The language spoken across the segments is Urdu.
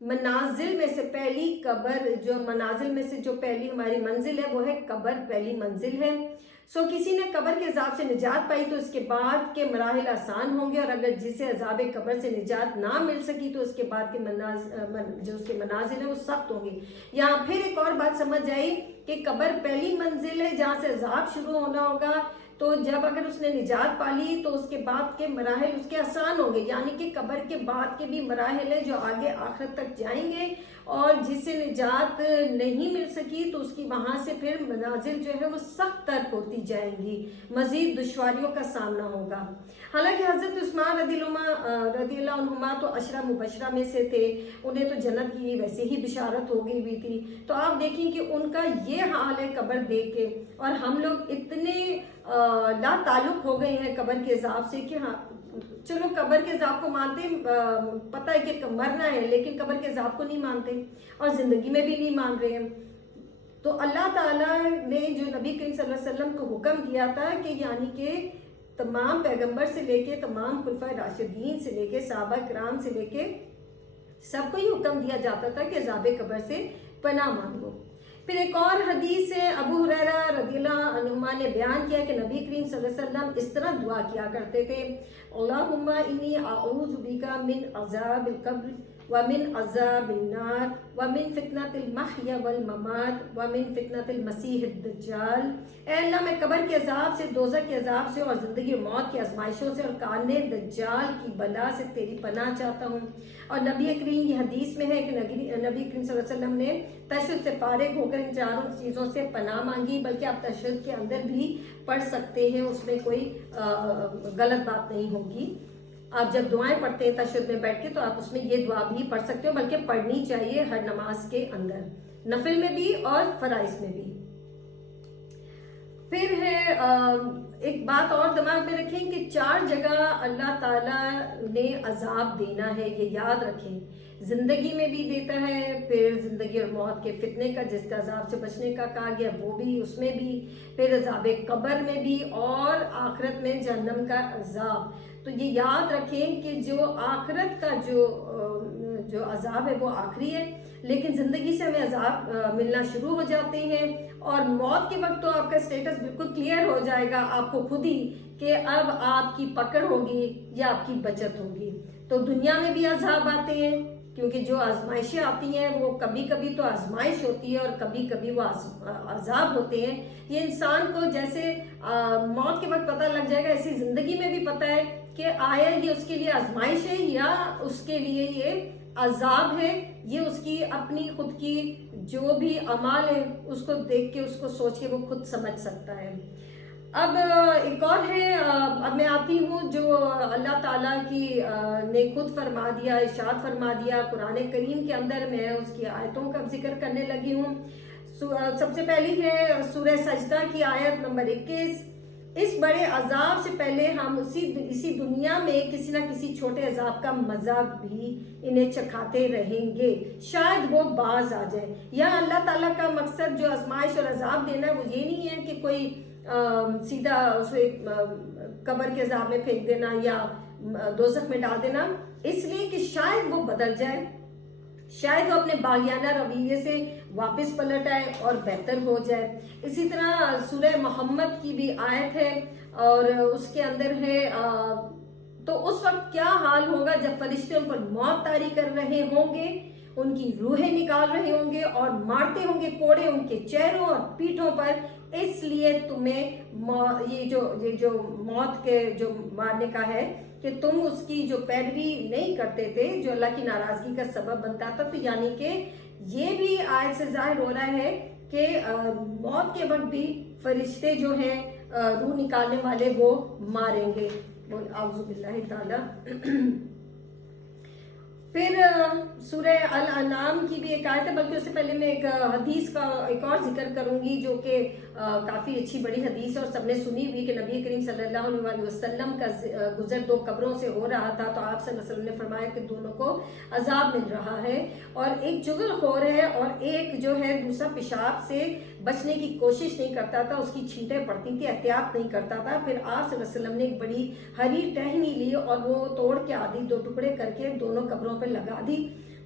منازل میں سے پہلی قبر، جو منازل میں سے جو پہلی ہماری منزل ہے وہ ہے قبر، پہلی منزل ہے۔ کسی نے قبر کے عذاب سے نجات پائی تو اس کے بعد کے مراحل آسان ہوں گے، اور اگر جسے عذاب قبر سے نجات نہ مل سکی تو اس کے بعد کے جو اس کے منازل ہیں وہ سخت ہوں گے۔ یہاں پھر ایک اور بات سمجھ آئی کہ قبر پہلی منزل ہے جہاں سے عذاب شروع ہونا ہوگا، تو جب اگر اس نے نجات پالی تو اس کے بعد کے مراحل اس کے آسان ہوں گے، یعنی کہ قبر کے بعد کے بھی مراحل ہیں جو آگے آخرت تک جائیں گے، اور جس سے نجات نہیں مل سکی تو اس کی وہاں سے پھر منازل جو ہے وہ سخت تر ہوتی جائیں گی، مزید دشواریوں کا سامنا ہوگا۔ حالانکہ حضرت عثمان رضی اللہ عنہما تو عشرہ مبشرہ میں سے تھے، انہیں تو جنت کی ویسے ہی بشارت ہو گئی ہوئی تھی، تو آپ دیکھیں کہ ان کا یہ حال ہے قبر دیکھ کے، اور ہم لوگ اتنے لا تعلق ہو گئے ہیں قبر کے عذاب سے کہ ہاں چلو قبر کے عذاب کو مانتے، پتہ ہے کہ مرنا ہے، لیکن قبر کے عذاب کو نہیں مانتے، اور زندگی میں بھی نہیں مان رہے ہیں۔ تو اللہ تعالیٰ نے جو نبی کریم صلی اللہ علیہ وسلم کو حکم دیا تھا کہ یعنی کہ تمام پیغمبر سے لے کے تمام خلفائے راشدین سے لے کے صحابہ کرام سے لے کے سب کو یہ حکم دیا جاتا تھا کہ عذاب قبر سے پناہ مانگو۔ پھر ایک اور حدیث ہے، ابو ہریرہ رضی اللہ عنہما نے بیان کیا کہ نبی کریم صلی اللہ علیہ وسلم اس طرح دعا کیا کرتے تھے، اللہم انی اعوذ بک من عذاب القبر ومن عذاب النار ومن فتنة المحیا والممات ومن فتنة المسیح الدجال۔ اے اللہ میں قبر کے عذاب سے، دوزخ کے عذاب سے، اور زندگی اور موت کی آزمائشوں سے، اور کانے دجال کی بلا سے تیری پناہ چاہتا ہوں۔ اور نبی کریم کی حدیث میں ہے کہ نبی کریم صلی اللہ علیہ وسلم نے تشہد سے فارغ ہو کر ان چاروں چیزوں سے پناہ مانگی، بلکہ آپ تشہد کے اندر بھی پڑھ سکتے ہیں، اس میں کوئی غلط بات نہیں ہوگی۔ آپ جب دعائیں پڑھتے ہیں تشہد میں بیٹھ کے تو آپ اس میں یہ دعا بھی پڑھ سکتے ہو، بلکہ پڑھنی چاہیے ہر نماز کے اندر، نفل میں بھی اور فرائض میں بھی۔ پھر ہے ایک بات اور دماغ میں رکھیں کہ 4 جگہ اللہ تعالیٰ نے عذاب دینا ہے، یہ یاد رکھیں۔ زندگی میں بھی دیتا ہے، پھر زندگی اور موت کے فتنے کا جس کا عذاب سے بچنے کا کہا گیا وہ بھی، اس میں بھی، پھر عذاب قبر میں بھی، اور آخرت میں جہنم کا عذاب۔ تو یہ یاد رکھیں کہ جو آخرت کا جو عذاب ہے وہ آخری ہے، لیکن زندگی سے ہمیں عذاب ملنا شروع ہو جاتے ہیں، اور موت کے وقت تو آپ کا اسٹیٹس بالکل کلیئر ہو جائے گا آپ کو خود ہی کہ اب آپ کی پکڑ ہوگی یا آپ کی بچت ہوگی۔ تو دنیا میں بھی عذاب آتے ہیں، کیونکہ جو آزمائشیں آتی ہیں وہ کبھی کبھی تو آزمائش ہوتی ہے اور کبھی کبھی وہ عذاب ہوتے ہیں۔ یہ انسان کو جیسے موت کے وقت پتہ لگ جائے گا، ایسی زندگی میں بھی پتہ ہے کہ آیا یہ اس کے لیے آزمائش ہے یا اس کے لیے یہ عذاب ہے۔ یہ اس کی اپنی خود کی جو بھی اعمال ہے اس کو دیکھ کے، اس کو سوچ کے وہ خود سمجھ سکتا ہے۔ اب ایک اور ہے، اب میں آتی ہوں جو اللہ تعالیٰ کی نے خود فرما دیا، ارشاد فرما دیا قرآن کریم کے اندر، میں اس کی آیتوں کا ذکر کرنے لگی ہوں۔ سب سے پہلی ہے سورہ سجدہ کی آیت نمبر 21، اس بڑے عذاب سے پہلے ہم اسی دنیا میں کسی نہ کسی چھوٹے عذاب کا مزہ بھی انہیں چکھاتے رہیں گے، شاید وہ باز آ جائے۔ یا اللہ تعالیٰ کا مقصد جو آزمائش اور عذاب دینا ہے وہ یہ نہیں ہے کہ کوئی سیدھا اسے قبر کے عذاب میں پھینک دینا یا دوزخ میں ڈال دینا، اس لیے کہ شاید وہ بدل جائے، شاید وہ اپنے باغیانہ رویے سے واپس پلٹ آئے اور بہتر ہو جائے۔ اسی طرح سورہ محمد کی بھی آیت ہے، اور اس کے اندر ہے تو اس وقت کیا حال ہوگا جب فرشتے ان پر موت طاری کر رہے ہوں گے، ان کی روحیں نکال رہے ہوں گے اور مارتے ہوں گے کوڑے ان کے چہروں اور پیٹھوں پر، اس لیے تمہیں یہ جو موت کے جو مارنے کا ہے کہ تم اس کی جو پیروی نہیں کرتے تھے جو اللہ کی ناراضگی کا سبب بنتا تھا۔ تو یعنی کہ یہ بھی آیت سے ظاہر ہو رہا ہے کہ موت کے وقت بھی فرشتے جو ہیں روح نکالنے والے وہ ماریں گے، اعوذ باللہ تعالی۔ پھر سورہ الانعام کی بھی ایک آیت ہے، بلکہ اس سے پہلے میں ایک حدیث کا ایک اور ذکر کروں گی جو کہ کافی اچھی بڑی حدیث ہے اور سب نے سنی ہوئی کہ نبی کریم صلی اللہ علیہ وسلم کا گزر 2 قبروں سے ہو رہا تھا، تو آپ صلی اللہ علیہ وسلم نے فرمایا کہ دونوں کو عذاب مل رہا ہے، اور ایک چغل خور ہے اور ایک جو ہے دوسرا پیشاب سے بچنے کی کوشش نہیں کرتا تھا، اس کی چھینٹیں پڑتی تھی، احتیاط نہیں کرتا تھا۔ پھر آپ صلی اللہ علیہ وسلم نے ایک بڑی ہری ٹہنی لی اور وہ توڑ کے آدھی 2 ٹکڑے کر کے دونوں قبروں پہ لگا دی،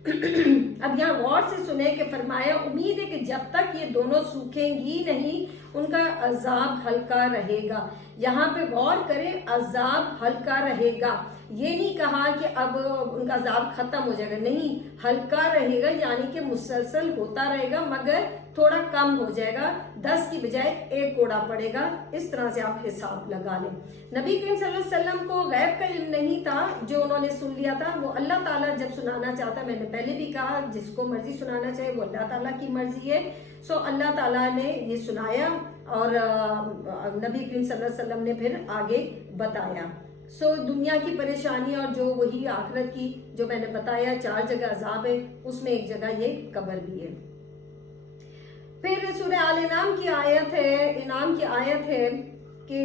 اب یہاں غور سے سنے کہ فرمایا امید ہے کہ جب تک یہ دونوں سوکھیں گی نہیں ان کا عذاب ہلکا رہے گا. یہاں پہ غور کریں, عذاب ہلکا رہے گا, یہ نہیں کہا کہ اب ان کا عذاب ختم ہو جائے گا, نہیں, ہلکا رہے گا یعنی کہ مسلسل ہوتا رہے گا مگر تھوڑا کم ہو جائے گا, 10 کی بجائے 1 کوڑا پڑے گا. اس طرح سے آپ حساب لگا لیں. نبی کریم صلی اللہ علیہ وسلم کو غیب کا علم نہیں تھا جو انہوں نے سن لیا تھا, وہ اللہ تعالیٰ جب سنانا چاہتا ہے, میں نے پہلے بھی کہا جس کو مرضی سنانا چاہے وہ اللہ تعالیٰ کی مرضی ہے. سو اللہ تعالیٰ نے یہ سنایا اور نبی کریم صلی اللہ علیہ وسلم نے پھر آگے بتایا. سو دنیا کی پریشانی اور جو وہی آخرت کی جو میں نے بتایا, 4 جگہ عذاب ہے, اس میں ایک جگہ یہ قبر بھی ہے. پھر سورہ آل انعام کی آیت ہے کہ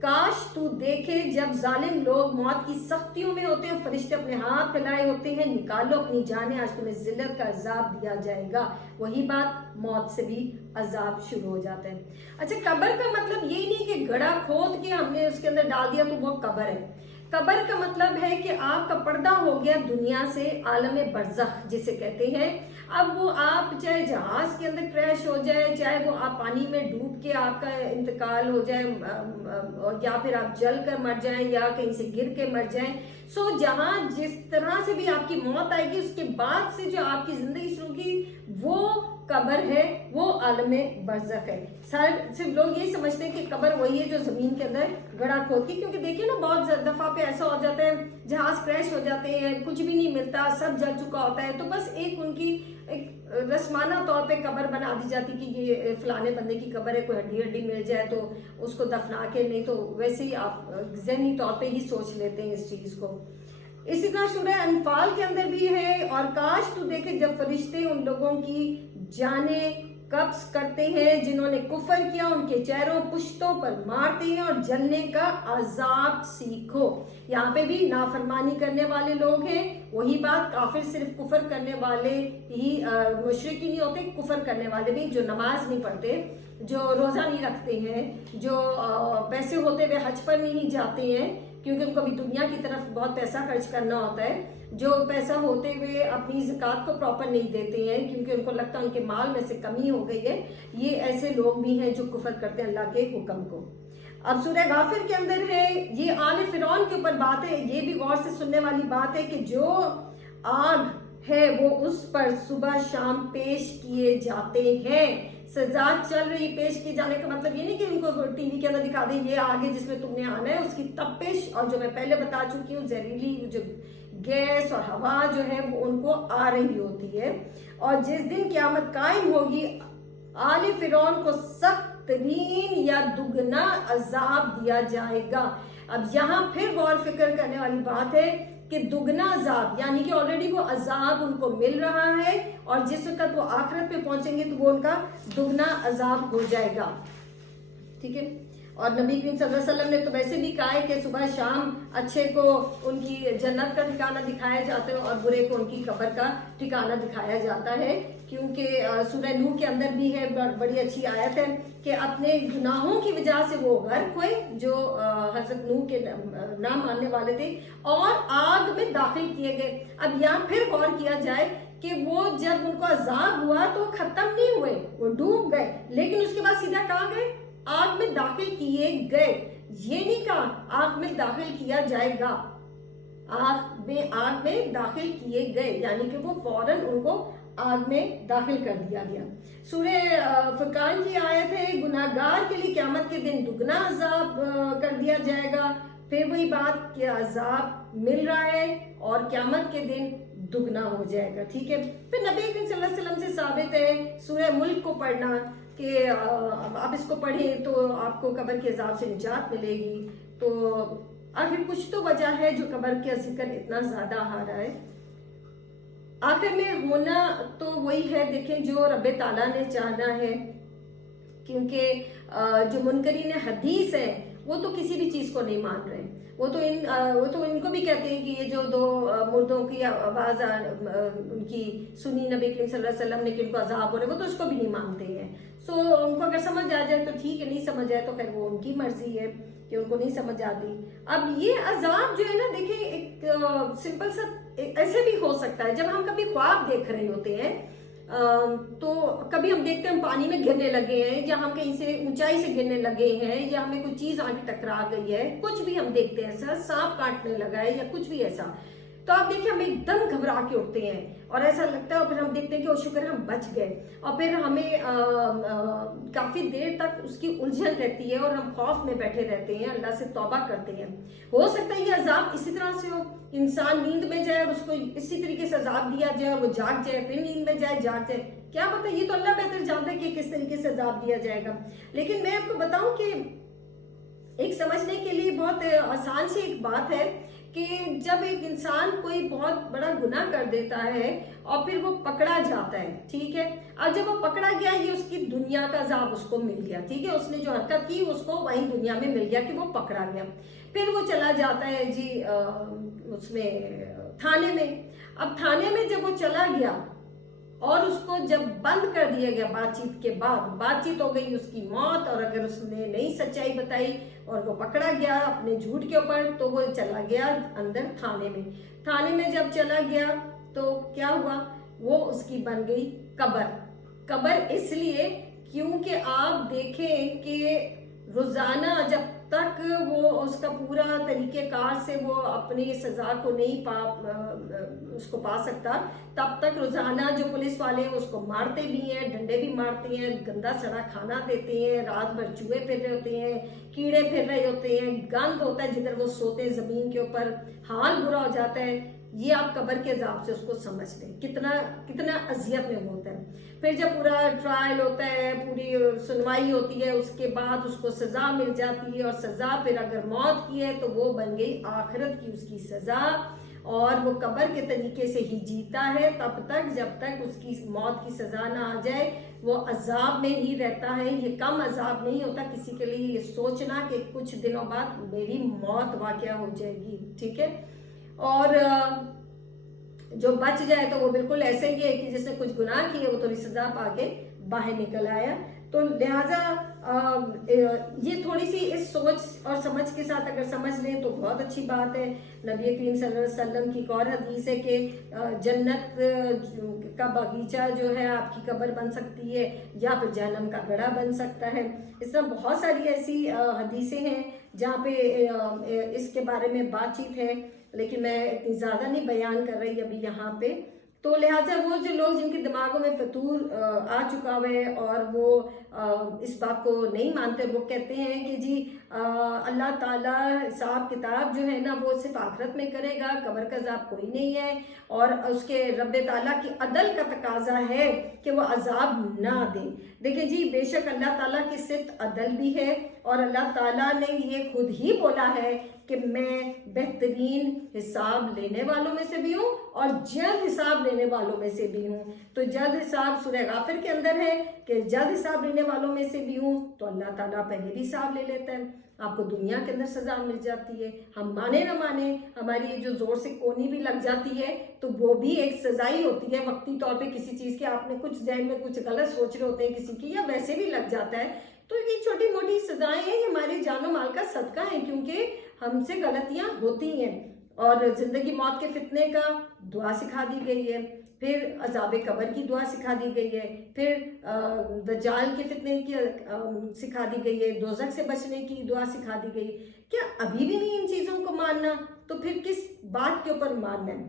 کاش تو دیکھے جب ظالم لوگ موت کی سختیوں میں ہوتے ہیں, فرشتے اپنے ہاتھ پھیلائے ہوتے ہیں, نکالو اپنی جانیں آج تمہیں ذلت کا عذاب دیا جائے گا. وہی بات, موت سے بھی عذاب شروع ہو جاتا ہے. اچھا, قبر کا مطلب یہ نہیں کہ گڑھا کھود کے ہم نے اس کے اندر ڈال دیا تو وہ قبر ہے. قبر کا مطلب ہے کہ آپ کا پردہ ہو گیا دنیا سے, عالم برزخ جسے کہتے ہیں. اب وہ آپ چاہے جہاز کے اندر کریش ہو جائے, چاہے وہ آپ پانی میں ڈوب کے آپ کا انتقال ہو جائے, یا پھر آپ جل کر مر جائیں یا کہیں سے گر کے مر جائیں. سو جہاں جس طرح سے بھی آپ کی موت آئے گی, اس کے بعد سے جو آپ کی زندگی شروع کی وہ قبر ہے, وہ عالم برزخ ہے. صرف لوگ یہی سمجھتے ہیں کہ قبر وہی ہے جو زمین کے اندر گڑھا کھود کی, کیونکہ دیکھیں نا بہت دفعہ پہ ایسا ہو جاتا ہے جہاز کریش ہو جاتے ہیں, کچھ بھی نہیں ملتا, سب جل چکا ہوتا ہے, تو بس ایک ان کی ایک رسمانہ طور پہ قبر بنا دی جاتی کہ یہ فلانے بندے کی قبر ہے, کوئی ہڈی مل جائے تو اس کو دفنا کے, نہیں تو ویسے ہی آپ ذہنی طور پہ ہی سوچ لیتے ہیں اس چیز کو. اسی طرح سورہ انفال کے اندر بھی ہے, اور کاش تو دیکھے جب فرشتے ان لوگوں کی جانیں قبض کرتے ہیں جنہوں نے کفر کیا, ان کے چہروں پشتوں پر مارتے ہیں اور جلنے کا عذاب سیکھو. یہاں پہ بھی نافرمانی کرنے والے لوگ ہیں. وہی بات, کافر صرف کفر کرنے والے ہی مشرک ہی نہیں ہوتے, کفر کرنے والے بھی جو نماز نہیں پڑھتے, جو روزہ نہیں رکھتے ہیں, جو پیسے ہوتے ہوئے حج پر نہیں جاتے ہیں کیونکہ ان کو بھی دنیا کی طرف بہت پیسہ خرچ کرنا ہوتا ہے, جو پیسہ ہوتے ہوئے اپنی زکوٰۃ کو پراپر نہیں دیتے ہیں کیونکہ ان کو لگتا ہے ان کے مال میں سے کمی ہو گئی ہے. یہ ایسے لوگ بھی ہیں جو کفر کرتے ہیں اللہ کے حکم کو. اب سورہ غافر کے اندر ہے, یہ آل فرعون کے اوپر بات ہے. یہ بھی غور سے سننے والی بات ہے کہ جو آگ ہے وہ اس پر صبح شام پیش کیے جاتے ہیں. سزا چل رہی پیش کیے جانے کا مطلب یہ نہیں کہ ان کو ٹی وی کے اندر دکھا دیں یہ آگے جس میں تم نے آنا ہے, اس کی تپش اور جو میں پہلے بتا چکی ہوں زہریلی جو گیس اور ہوا جو ہے وہ ان کو آ رہی ہوتی ہے. اور جس دن قیامت قائم ہوگی آل فرعون کو سخت ترین یا دگنا عذاب دیا جائے گا. اب یہاں پھر غور فکر کرنے والی بات ہے کہ دگنا عذاب یعنی کہ آلریڈی وہ عذاب ان کو مل رہا ہے, اور جس وقت وہ آخرت پہ پہنچیں گے تو وہ ان کا دگنا عذاب ہو جائے گا. ٹھیک ہے, اور نبی کریم صلی اللہ علیہ وسلم نے تو ویسے بھی کہا ہے کہ صبح شام اچھے کو ان کی جنت کا ٹھکانہ دکھایا جاتا ہے اور برے کو ان کی قبر کا ٹھکانہ دکھایا جاتا ہے. کیونکہ سورہ نوح کے اندر بھی ہے, بڑی اچھی آیت ہے کہ اپنے گناہوں کی وجہ سے وہ غرق ہوئے جو حضرت نوح کے نہ ماننے والے تھے, اور آگ میں داخل کیے گئے. اب یہاں پھر غور کیا جائے کہ وہ جب ان کو عذاب ہوا تو ختم نہیں ہوئے, وہ ڈوب گئے, لیکن اس کے بعد سیدھا کہاں گئے, آگ میں داخل کیے گئے. یہ نہیں کہا آگ میں داخل کیا جائے گا, آگ میں داخل کیے گئے یعنی کہ وہ فوراً ان کو آگ میں داخل کر دیا گیا. سورہ فرقان کی آیت ہے, گناہگار کے لیے قیامت کے دن دگنا عذاب کر دیا جائے گا. پھر وہی بات کہ عذاب مل رہا ہے اور قیامت کے دن دگنا ہو جائے گا. ٹھیک ہے, پھر نبی کریم صلی اللہ علیہ وسلم سے ثابت ہے سورہ ملک کو پڑھنا کہ آپ اس کو پڑھیں تو آپ کو قبر کے عذاب سے نجات ملے گی. تو آخر کچھ تو وجہ ہے جو قبر کا ذکر اتنا زیادہ آ رہا ہے. آخر میں ہونا تو وہی ہے, دیکھیں جو رب تعالیٰ نے چاہنا ہے, کیونکہ جو منکرین حدیث ہے وہ تو کسی بھی چیز کو نہیں مان رہے. وہ تو ان کو بھی کہتے ہیں کہ یہ جو 2 مردوں کی آواز ان کی سنی نبی کریم صلی اللہ علیہ وسلم نے کہ ان کو عذاب ہو رہا ہے, وہ تو اس کو بھی نہیں مانتے ہیں. سو ان کو اگر سمجھ آ جائے تو ٹھیک ہے, نہیں سمجھ آئے تو خیر وہ ان کی مرضی ہے کہ ان کو نہیں سمجھ آتی. اب یہ عذاب جو ہے نا, دیکھیں ایک سمپل سا ایسے بھی ہو سکتا ہے جب ہم کبھی خواب دیکھ رہے ہوتے ہیں تو کبھی ہم دیکھتے ہیں ہم پانی میں گرنے لگے ہیں یا ہم کہیں سے اونچائی سے گرنے لگے ہیں یا ہمیں کوئی چیز آگے ٹکرا گئی ہے، کچھ بھی ہم دیکھتے ہیں ایسا، سانپ کاٹنے لگا ہے یا کچھ بھی ایسا، تو آپ دیکھیں ہم ایک دم گھبرا کے اٹھتے ہیں اور ایسا لگتا ہے اور پھر ہم دیکھتے ہیں کہ وہ شکر ہم بچ گئے، اور پھر ہمیں کافی دیر تک اس کی الجھن رہتی ہے اور ہم خوف میں بیٹھے رہتے ہیں، اللہ سے توبہ کرتے ہیں۔ ہو سکتا ہے یہ عذاب اسی طرح سے ہو، انسان نیند میں جائے اور اس کو اسی طریقے سے عذاب دیا جائے اور وہ جاگ جائے، پھر نیند میں جائے جاگ جائے، کیا پتہ، یہ تو اللہ بہتر جانتا ہے کہ کس طریقے سے عذاب دیا جائے گا۔ لیکن میں آپ کو بتاؤں کہ ایک سمجھنے کے لیے بہت آسان سی ایک بات ہے کہ جب ایک انسان کوئی بہت بڑا گناہ کر دیتا ہے اور پھر وہ پکڑا جاتا ہے، ٹھیک ہے، اور جب وہ پکڑا گیا یہ اس کی دنیا کا عذاب اس کو مل گیا، ٹھیک ہے، اس نے جو حرکت کی اس کو وہی دنیا میں مل گیا کہ وہ پکڑا گیا، پھر وہ چلا جاتا ہے جی اس میں تھانے میں۔ اب تھانے میں جب وہ چلا گیا اور اس کو جب بند کر دیا گیا بات چیت کے بعد، بات چیت ہو گئی اس کی موت، اور اگر اس نے نئی سچائی بتائی اور وہ پکڑا گیا اپنے جھوٹ کے اوپر تو وہ چلا گیا اندر تھانے میں۔ تھانے میں جب چلا گیا تو کیا ہوا، وہ اس کی بن گئی قبر۔ قبر اس لیے کیونکہ آپ دیکھیں کہ روزانہ جب تک وہ اس کا پورا طریقہ کار سے وہ اپنی سزا کو نہیں اس کو پا سکتا، تب تک روزانہ جو پولیس والے ہیں اس کو مارتے بھی ہیں، ڈنڈے بھی مارتے ہیں، گندا سڑا کھانا دیتے ہیں، رات بھر چوہے پھر رہے ہوتے ہیں، کیڑے پھر رہے ہوتے ہیں، گند ہوتا ہے جدھر وہ سوتے ہیں زمین کے اوپر، حال برا ہو جاتا ہے۔ یہ آپ قبر کے عذاب سے اس کو سمجھ لیں کتنا اذیت میں ہوتا ہے۔ پھر جب پورا ٹرائل ہوتا ہے، پوری سنوائی ہوتی ہے، اس کے بعد اس کو سزا مل جاتی ہے، اور سزا پھر اگر موت کی ہے تو وہ بن گئی آخرت کی اس کی سزا، اور وہ قبر کے طریقے سے ہی جیتا ہے تب تک جب تک اس کی موت کی سزا نہ آ جائے، وہ عذاب میں ہی رہتا ہے۔ یہ کم عذاب نہیں ہوتا کسی کے لیے یہ سوچنا کہ کچھ دنوں بعد میری موت واقعہ ہو جائے گی، ٹھیک ہے۔ اور جو بچ جائے تو وہ بالکل ایسے ہی ہے کہ جس نے کچھ گناہ کیے وہ تھوڑی سزا پا کے باہر نکل آیا۔ تو لہٰذا یہ تھوڑی سی اس سوچ اور سمجھ کے ساتھ اگر سمجھ لیں تو بہت اچھی بات ہے۔ نبی کریم صلی اللہ علیہ وسلم کی ایک اور حدیث ہے کہ جنت کا باغیچہ جو ہے آپ کی قبر بن سکتی ہے یا پھر جہنم کا گڑھا بن سکتا ہے۔ اس طرح بہت ساری ایسی حدیثیں ہیں جہاں پہ اس کے بارے میں بات چیت ہے، لیکن میں اتنی زیادہ نہیں بیان کر رہی ابھی یہاں پہ۔ تو لہٰذا وہ جو لوگ جن کے دماغوں میں فطور آ چکا ہوا ہے اور وہ اس بات کو نہیں مانتے، وہ کہتے ہیں کہ جی اللہ تعالیٰ حساب کتاب جو ہے نا وہ صرف آخرت میں کرے گا، قبر کا عذاب کوئی نہیں ہے، اور اس کے رب تعالیٰ کی عدل کا تقاضا ہے کہ وہ عذاب نہ دے۔ دیکھیں جی بے شک اللہ تعالیٰ کی صفت عدل بھی ہے، اور اللہ تعالیٰ نے یہ خود ہی بولا ہے کہ میں بہترین حساب لینے والوں میں سے بھی ہوں اور جلد حساب لینے والوں میں سے بھی ہوں۔ تو جلد حساب سورہ غافر کے اندر ہے کہ جلد حساب لینے والوں میں سے بھی ہوں، تو اللہ تعالیٰ پہلے بھی حساب لے لیتا ہے، آپ کو دنیا کے اندر سزا مل جاتی ہے، ہم مانے نہ مانے، ہماری جو زور سے کونی بھی لگ جاتی ہے تو وہ بھی ایک سزا ہی ہوتی ہے وقتی طور پہ کسی چیز کے، آپ نے کچھ ذہن میں کچھ غلط سوچ رہے ہوتے ہیں کسی کی، یا ویسے بھی لگ جاتا ہے، تو یہ چھوٹی موٹی سزائیں ہیں، یہ ہمارے جان و مال کا صدقہ ہیں، کیونکہ ہم سے غلطیاں ہوتی ہیں۔ اور زندگی موت کے فتنے کا دعا سکھا دی گئی ہے، پھر عذاب قبر کی دعا سکھا دی گئی ہے، پھر دجال کے فتنے کی سکھا دی گئی ہے، دوزخ سے بچنے کی دعا سکھا دی گئی۔ کیا ابھی بھی نہیں ان چیزوں کو ماننا؟ تو پھر کس بات کے اوپر ماننا ہے؟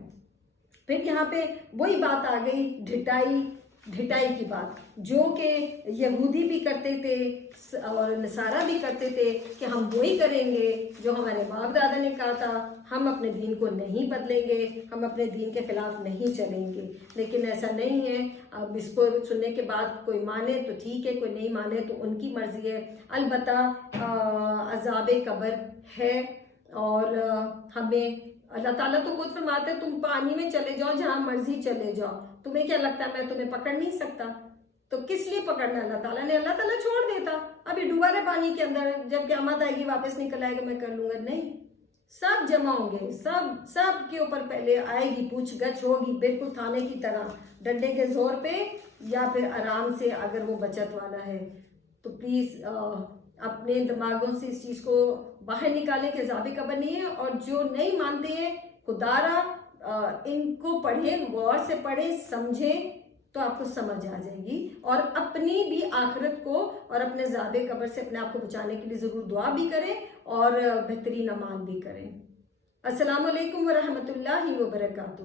پھر یہاں پہ وہی بات آ گئی ڈھٹائی کی بات، جو کہ یہودی بھی کرتے تھے اور نصارہ بھی کرتے تھے کہ ہم وہی کریں گے جو ہمارے باپ دادا نے کہا تھا، ہم اپنے دین کو نہیں بدلیں گے، ہم اپنے دین کے خلاف نہیں چلیں گے۔ لیکن ایسا نہیں ہے، اب اس کو سننے کے بعد کوئی مانے تو ٹھیک ہے، کوئی نہیں مانے تو ان کی مرضی ہے۔ البتہ عذاب قبر ہے، اور ہمیں اللہ تعالیٰ تو خود فرماتے ہیں تم پانی میں چلے جاؤ جہاں مرضی چلے جاؤ، تمہیں کیا لگتا ہے میں تمہیں پکڑ نہیں سکتا؟ تو کس لیے پکڑنا اللہ تعالیٰ نے؟ اللہ تعالیٰ چھوڑ دیتا، ابھی ڈوبا رہے پانی کے اندر، جب قیامت آئے گی واپس نکل آئے گا میں کر لوں گا، نہیں، سب جمع ہوں گے، سب کے اوپر پہلے آئے گی پوچھ گچھ ہوگی، بالکل تھانے کی طرح، ڈنڈے کے زور پہ یا پھر آرام سے اگر وہ بچت والا ہے۔ تو پلیز اپنے دماغوں سے اس چیز کو باہر نکالیں کہ عذاب قبر نہیں ہے، اور جو نہیں مانتے ہیں خدا را ان کو پڑھیں، غور سے پڑھیں، سمجھیں تو آپ کو سمجھ آ جائے گی، اور اپنی بھی آخرت کو اور اپنے عذاب قبر سے اپنے آپ کو بچانے کے لیے ضرور دعا بھی کریں اور بہترین اعمال بھی کریں۔ السلام علیکم ورحمۃ اللہ وبرکاتہ۔